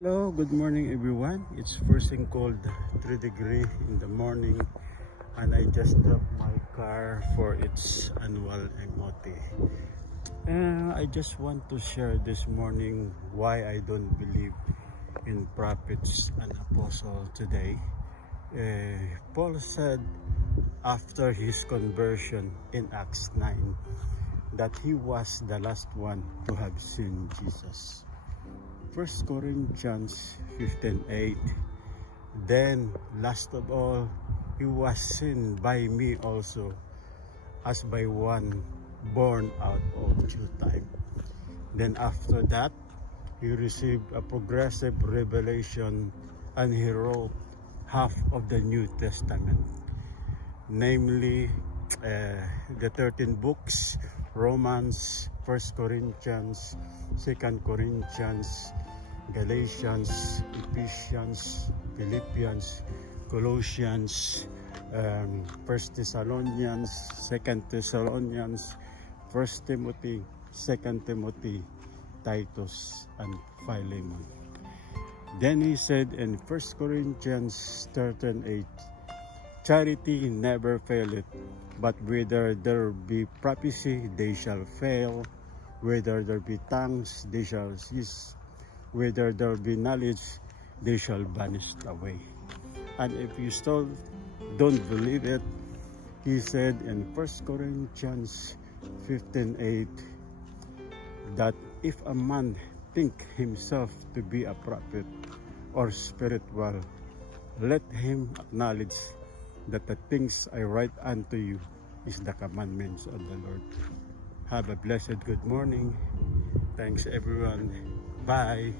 Hello, good morning everyone. It's freezing cold, 3 degrees in the morning, and I just dropped my car for its annual MOT. I just want to share this morning why I don't believe in prophets and apostles today. Paul said after his conversion in Acts 9 that he was the last one to have seen Jesus. 1 Corinthians 15:8. Then last of all, he was seen by me also, as by one born out of due time. Then after that, he received a progressive revelation, and he wrote half of the New Testament, namely the 13 books: Romans, 1 Corinthians, 2 Corinthians, Galatians, Ephesians, Philippians, Colossians, 1 Thessalonians, 2 Thessalonians, 1 Timothy, 2 Timothy, Titus, and Philemon. Then he said in 1 Corinthians 13:8, charity never faileth, but whether there be prophecy, they shall fail; whether there be tongues, they shall cease; whether there be knowledge, they shall vanish away. And if you still don't believe it, he said in 1 Corinthians 15:8 that if a man think himself to be a prophet or spiritual, let him acknowledge that the things I write unto you is the commandments of the Lord. Have a blessed good morning. Thanks everyone. Bye.